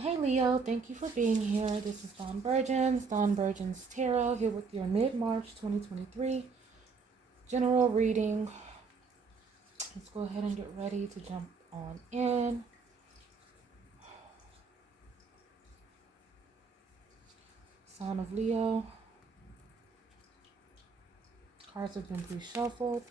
Hey Leo, thank you for being here. This is Dawn Burgins Tarot, here with your mid-March 2023 general reading. Let's go ahead and get ready to jump on in. Sign of Leo. Cards have been pre-shuffled.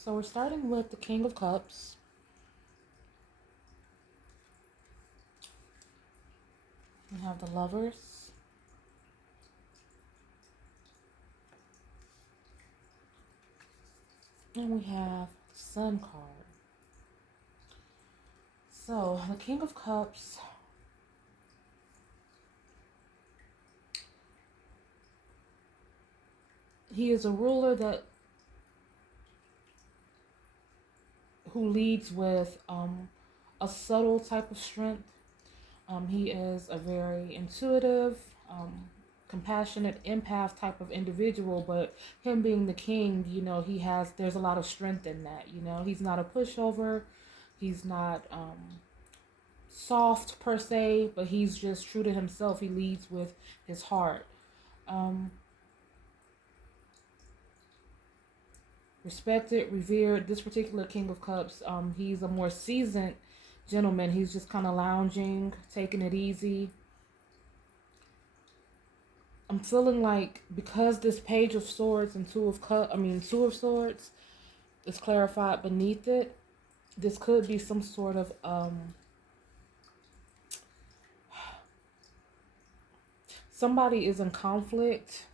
So we're starting with the King of Cups. We have the Lovers. And we have the Sun card. So the King of Cups, he is a ruler who leads with a subtle type of strength. He is a very intuitive, compassionate empath type of individual, but him being the king, there's a lot of strength in that. He's not a pushover. He's not soft per se, but he's just true to himself. He leads with his heart. Respected, revered. This particular King of Cups, he's a more seasoned gentleman. He's just kind of lounging, taking it easy. I'm feeling like because this Page of Swords and Two of Swords is clarified beneath it, this could be some sort of somebody is in conflict.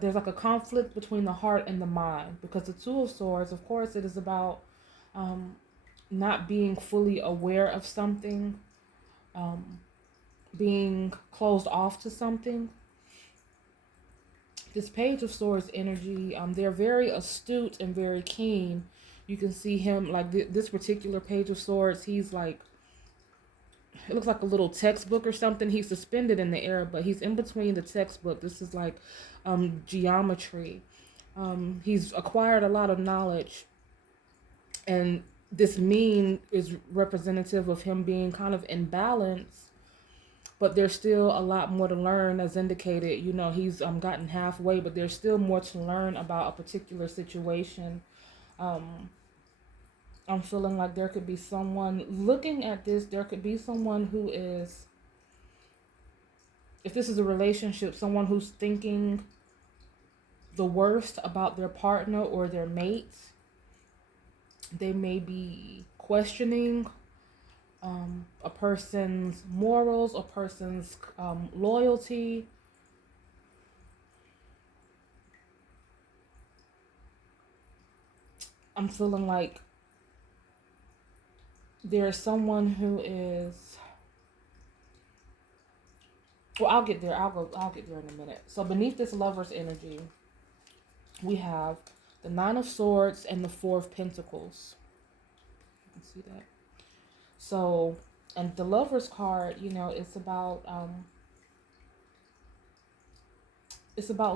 There's like a conflict between the heart and the mind, because the Two of Swords, of course, it is about not being fully aware of something, being closed off to something. This Page of Swords energy, they're very astute and very keen. You can see him, like this particular Page of Swords, he's like, it looks like a little textbook or something. He's suspended in the air, but he's in between the textbook. This is like geometry. He's acquired a lot of knowledge, and this mean is representative of him being kind of in balance, but there's still a lot more to learn. As indicated, he's gotten halfway, but there's still more to learn about a particular situation. I'm feeling like there could be someone looking at this. There could be someone who is, if this is a relationship, someone who's thinking the worst about their partner or their mate. They may be questioning a person's morals, a person's loyalty. I'm feeling like there is someone who is, well, I'll get there. I'll get there in a minute. So beneath this Lover's energy, we have the Nine of Swords and the Four of Pentacles. You can see that. So, and the Lover's card, you know, it's about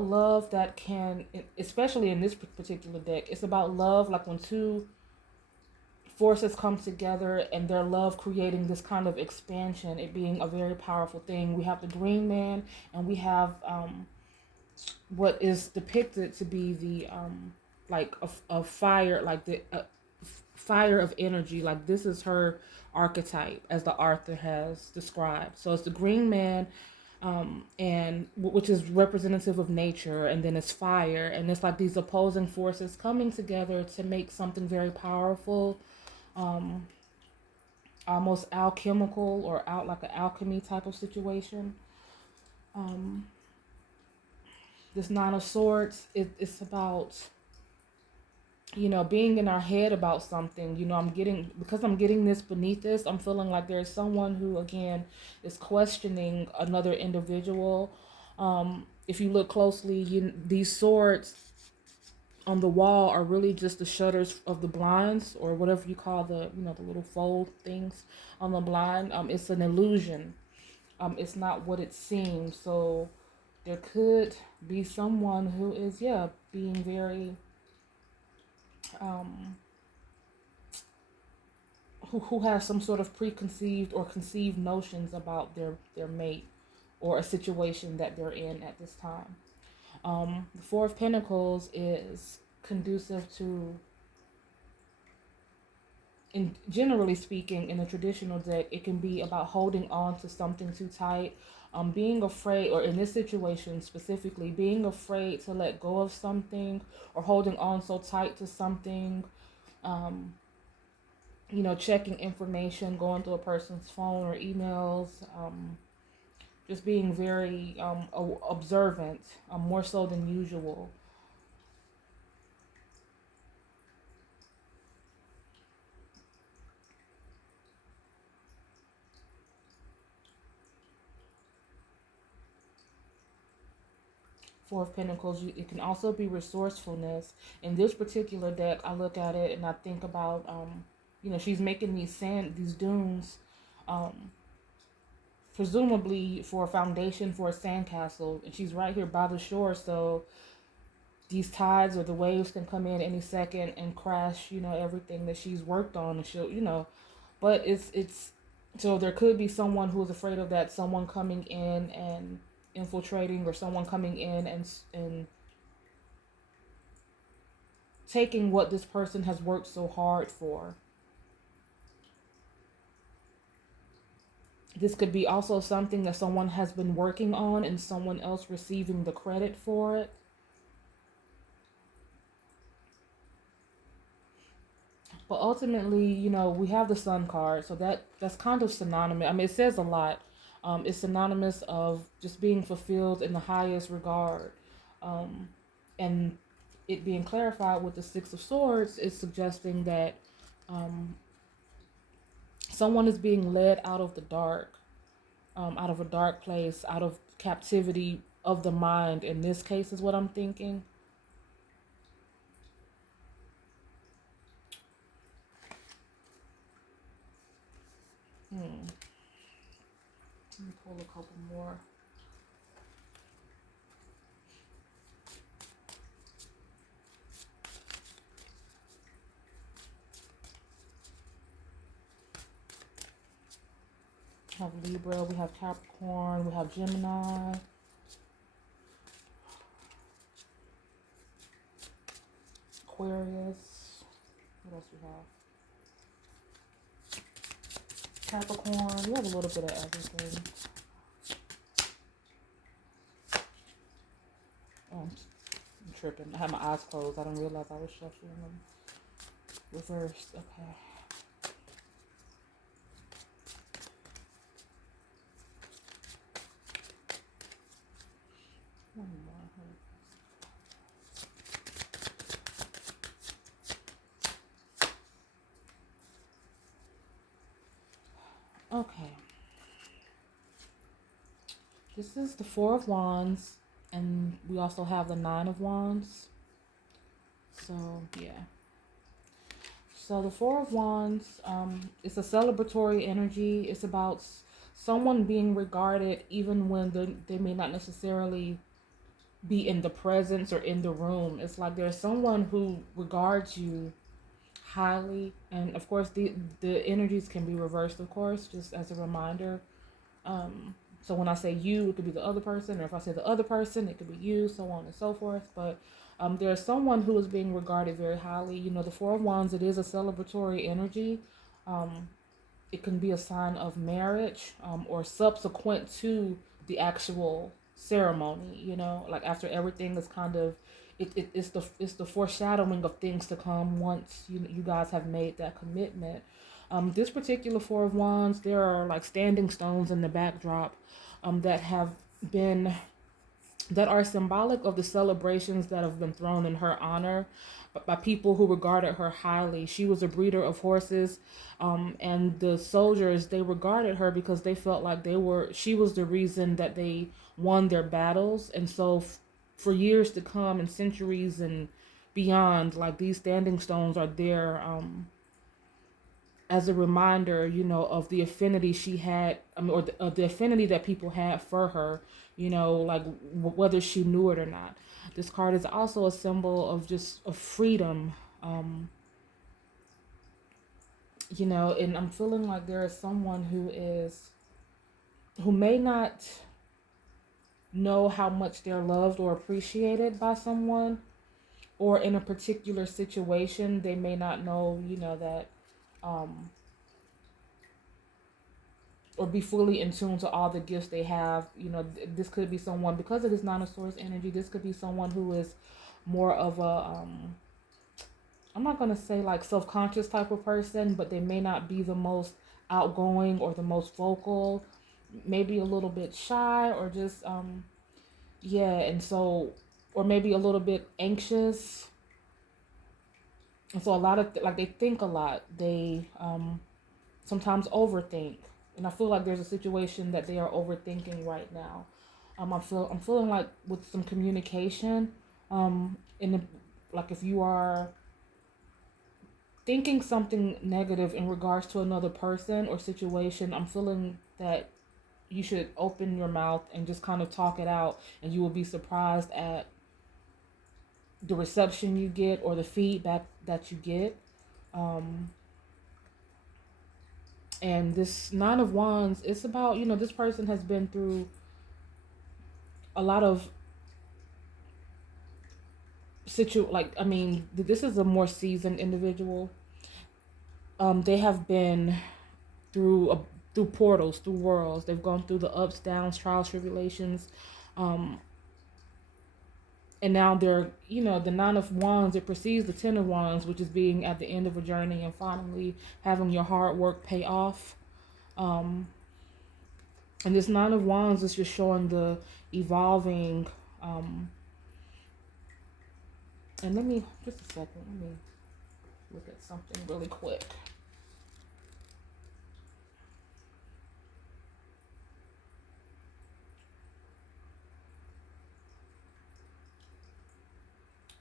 love that can, especially in this particular deck, it's about love like when two forces come together and their love creating this kind of expansion, it being a very powerful thing. We have the Green Man, and we have what is depicted to be the like a fire, like the fire of energy. Like this is her archetype as the author has described. So it's the Green Man, and which is representative of nature, and then it's fire, and it's like these opposing forces coming together to make something very powerful, almost alchemical or out like an alchemy type of situation. This Nine of Swords, it's about, you know, being in our head about something. You know, because I'm getting this beneath this, I'm feeling like there's someone who, again, is questioning another individual. If you look closely, these swords on the wall are really just the shutters of the blinds, or whatever you call the, you know, the little fold things on the blind. It's an illusion. It's not what it seems. So there could be someone who is, yeah, being very who has some sort of preconceived or conceived notions about their mate or a situation that they're in at this time. The Four of Pentacles is conducive to, in generally speaking, in a traditional deck, it can be about holding on to something too tight, being afraid, or in this situation specifically, being afraid to let go of something, or holding on so tight to something. You know, checking information, going through a person's phone or emails, just being very observant, more so than usual. Four of Pentacles, it can also be resourcefulness. In this particular deck, I look at it and I think about, you know, she's making these dunes, presumably for a foundation for a sandcastle, and she's right here by the shore, so these tides or the waves can come in any second and crash, you know, everything that she's worked on, and she'll, you know, but it's so there could be someone who's afraid of that, someone coming in and infiltrating, or someone coming in and taking what this person has worked so hard for. This could be also something that someone has been working on and someone else receiving the credit for it. But ultimately, you know, we have the Sun card, so that's kind of synonymous. I mean, it says a lot. It's synonymous of just being fulfilled in the highest regard. And it being clarified with the Six of Swords is suggesting that someone is being led out of the dark, out of a dark place, out of captivity of the mind. In this case, is what I'm thinking. Let me pull a couple more. We have Libra, we have Capricorn, we have Gemini. Aquarius. What else we have? Capricorn. We have a little bit of everything. Oh, I'm tripping. I had my eyes closed. I didn't realize I was shuffling them. Reversed. Okay. One more. Okay. This is the Four of Wands, and we also have the Nine of Wands. So, yeah. So the Four of Wands, it's a celebratory energy. It's about someone being regarded even when they may not necessarily be in the presence or in the room. It's like there's someone who regards you highly, and of course the energies can be reversed, of course, just as a reminder. So when I say you, it could be the other person, or if I say the other person, it could be you, so on and so forth. But there's someone who is being regarded very highly. You know, the Four of Wands, it is a celebratory energy. Um, it can be a sign of marriage, or subsequent to the actual ceremony. You know, like after everything is kind of, it's the foreshadowing of things to come once you guys have made that commitment. This particular Four of Wands, there are like standing stones in the backdrop, that have been that are symbolic of the celebrations that have been thrown in her honor by people who regarded her highly. She was a breeder of horses, and the soldiers, they regarded her because they felt like she was the reason that they won their battles. And so for years to come and centuries and beyond, like these standing stones are there, as a reminder, of the affinity she had, or the affinity that people had for her, like whether she knew it or not. This card is also a symbol of just of freedom, and I'm feeling like there is someone who may not know how much they're loved or appreciated by someone, or in a particular situation, they may not know, that, um, or be fully in tune to all the gifts they have. This could be someone, because of this Nine of Swords energy, this could be someone who is more of a, I'm not going to say like self-conscious type of person, but they may not be the most outgoing or the most vocal, maybe a little bit shy, or just, yeah, and so, or maybe a little bit anxious. And so a lot of, like, they think a lot. They, sometimes overthink. And I feel like there's a situation that they are overthinking right now. I'm feeling like with some communication, in the, like if you are thinking something negative in regards to another person or situation, I'm feeling that you should open your mouth and just kind of talk it out, and you will be surprised at the reception you get or the feedback that you get. And this Nine of Wands, it's about, this person has been through a lot of this is a more seasoned individual. They have been through through portals, through worlds. They've gone through the ups, downs, trials, tribulations. Um, and now they're, the Nine of Wands, it precedes the Ten of Wands, which is being at the end of a journey and finally having your hard work pay off. And this Nine of Wands is just showing the evolving, and let me, just a second, let me look at something really quick.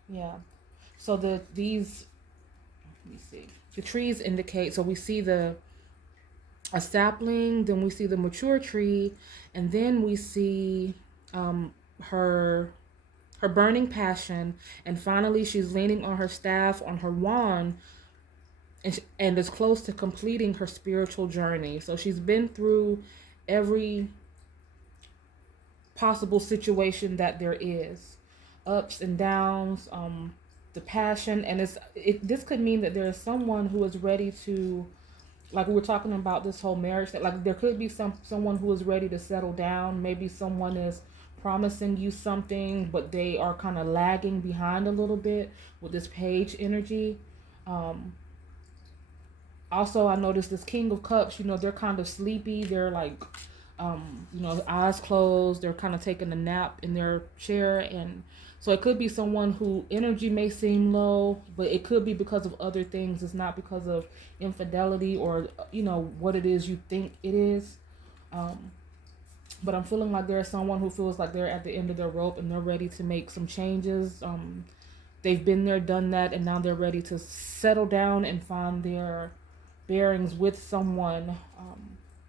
Yeah. So these, let me see. The trees indicate, so we see a sapling, then we see the mature tree, and then we see, her burning passion, and finally she's leaning on her staff, on her wand, and is close to completing her spiritual journey. So she's been through every possible situation that there is, ups and downs, the passion, and this could mean that there is someone who is ready to, like we were talking about this whole marriage, that like there could be someone who is ready to settle down. Maybe someone is promising you something, but they are kind of lagging behind a little bit with this page energy. Also, I noticed this King of Cups, they're kind of sleepy. They're like, Eyes closed. They're kind of taking a nap in their chair. And so it could be someone who energy may seem low, but it could be because of other things. It's not because of infidelity or, what it is you think it is. But I'm feeling like there's someone who feels like they're at the end of their rope and they're ready to make some changes. They've been there, done that, and now they're ready to settle down and find their bearings with someone,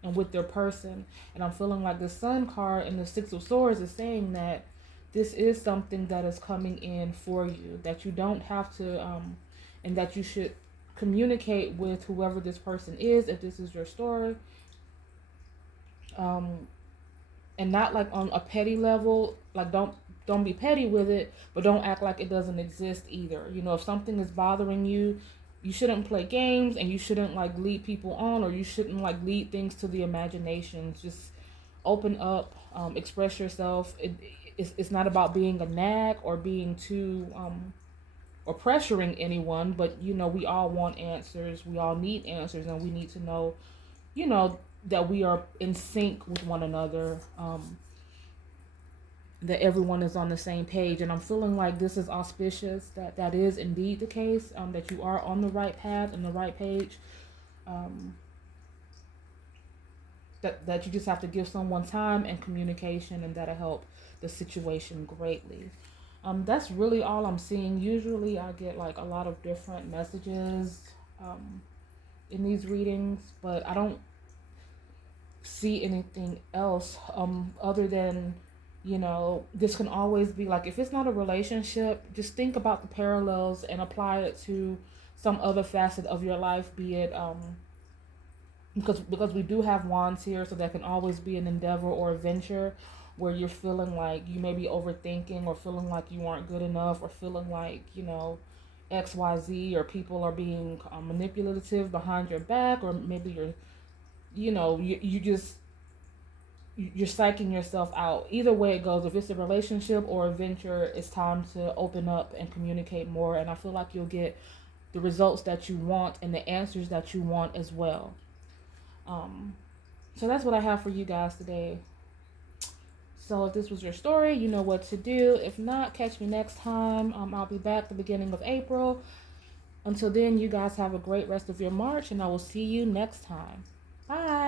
and with their person. And I'm feeling like the Sun card and the Six of Swords is saying that this is something that is coming in for you, that you don't have to, and that you should communicate with whoever this person is, if this is your story. And not like on a petty level, like don't be petty with it, but don't act like it doesn't exist either. If something is bothering you, you shouldn't play games, and you shouldn't like lead people on, or you shouldn't like lead things to the imagination. Just open up, express yourself. It's not about being a nag or being too or pressuring anyone, but we all want answers, we all need answers, and we need to know that we are in sync with one another, that everyone is on the same page. And I'm feeling like this is auspicious, that is indeed the case, that you are on the right path and the right page, that you just have to give someone time and communication, and that'll help the situation greatly. That's really all I'm seeing. Usually I get like a lot of different messages in these readings, but I don't see anything else other than this can always be like, if it's not a relationship, just think about the parallels and apply it to some other facet of your life, be it because we do have wands here, so that can always be an endeavor or a venture where you're feeling like you may be overthinking, or feeling like you aren't good enough, or feeling like XYZ, or people are being manipulative behind your back, or maybe you're psyching yourself out. Either way it goes, if it's a relationship or a venture, it's time to open up and communicate more, and I feel like you'll get the results that you want and the answers that you want as well. So that's what I have for you guys today. So if this was your story, you know what to do. If not, catch me next time. I'll be back the beginning of April. Until then, you guys have a great rest of your March, and I will see you next time. Bye.